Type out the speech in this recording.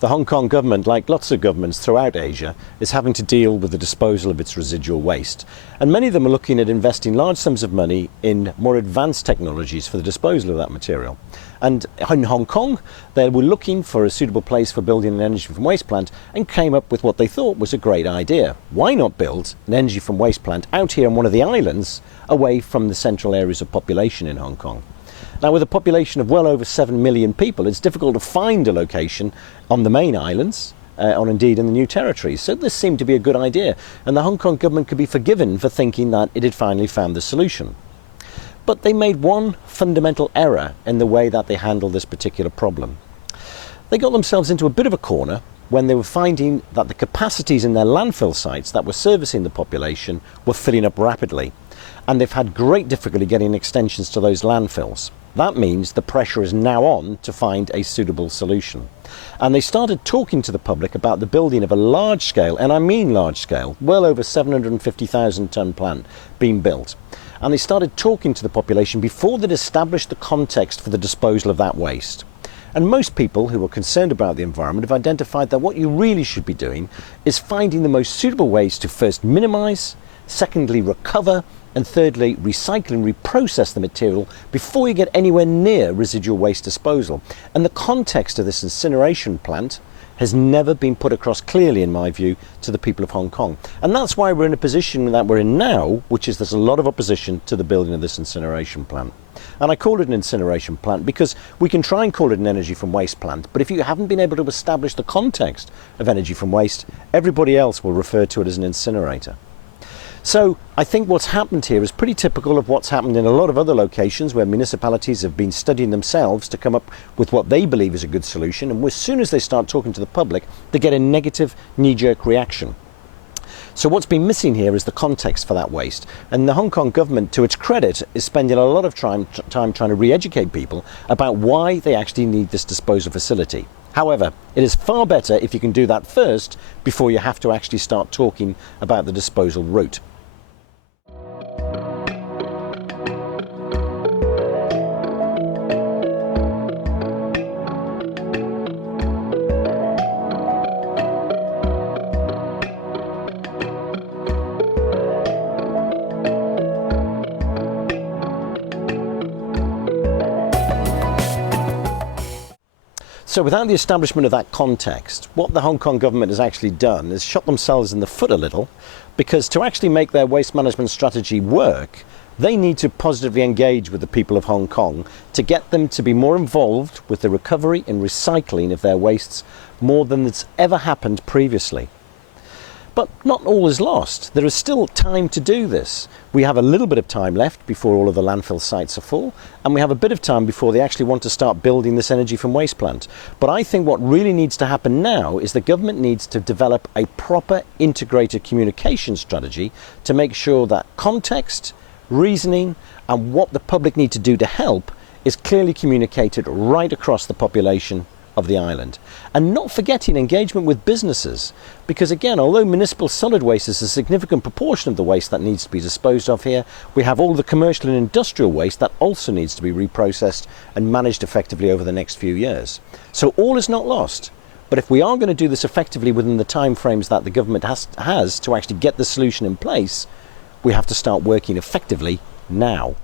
The Hong Kong government, like lots of governments throughout Asia, is having to deal with the disposal of its residual waste. And many of them are looking at investing large sums of money in more advanced technologies for the disposal of that material. And in Hong Kong, they were looking for a suitable place for building an energy from waste plant and came up with what they thought was a great idea. Why not build an energy from waste plant out here on one of the islands away from the central areas of population in Hong Kong? Now, with a population of well over 7 million people, it's difficult to find a location on the main islands, or indeed in the new territories. So this seemed to be a good idea, and the Hong Kong government could be forgiven for thinking that it had finally found the solution. But they made one fundamental error in the way that they handled this particular problem. They got themselves into a bit of a corner when they were finding that the capacities in their landfill sites that were servicing the population were filling up rapidly, and they've had great difficulty getting extensions to those landfills. That means the pressure is now on to find a suitable solution. And they started talking to the public about the building of a large scale, and I mean large scale, well over 750,000 tonne plant being built. And they started talking to the population before they'd established the context for the disposal of that waste. And most people who are concerned about the environment have identified that what you really should be doing is finding the most suitable ways to first minimise, secondly recover, and thirdly recycle and reprocess the material before you get anywhere near residual waste disposal. And the context of this incineration plant has never been put across clearly, in my view, to the people of Hong Kong. And that's why we're in a position that we're in now, which is there's a lot of opposition to the building of this incineration plant. And I call it an incineration plant because we can try and call it an energy from waste plant, but if you haven't been able to establish the context of energy from waste, everybody else will refer to it as an incinerator. So I think what's happened here is pretty typical of what's happened in a lot of other locations where municipalities have been studying themselves to come up with what they believe is a good solution, and as soon as they start talking to the public, they get a negative knee-jerk reaction. So what's been missing here is the context for that waste, and the Hong Kong government, to its credit, is spending a lot of time trying to re-educate people about why they actually need this disposal facility. However, it is far better if you can do that first before you have to actually start talking about the disposal route. So without the establishment of that context, what the Hong Kong government has actually done is shot themselves in the foot a little, because to actually make their waste management strategy work, they need to positively engage with the people of Hong Kong to get them to be more involved with the recovery and recycling of their wastes more than it's ever happened previously. But not all is lost. There is still time to do this. We have a little bit of time left before all of the landfill sites are full, and we have a bit of time before they actually want to start building this energy from waste plant. But I think what really needs to happen now is the government needs to develop a proper integrated communication strategy to make sure that context, reasoning, and what the public need to do to help is clearly communicated right across the population of the island. And not forgetting engagement with businesses, because again, although municipal solid waste is a significant proportion of the waste that needs to be disposed of here, we have all the commercial and industrial waste that also needs to be reprocessed and managed effectively over the next few years. So all is not lost, but if we are going to do this effectively within the time frames that the government has to actually get the solution in place, we have to start working effectively now.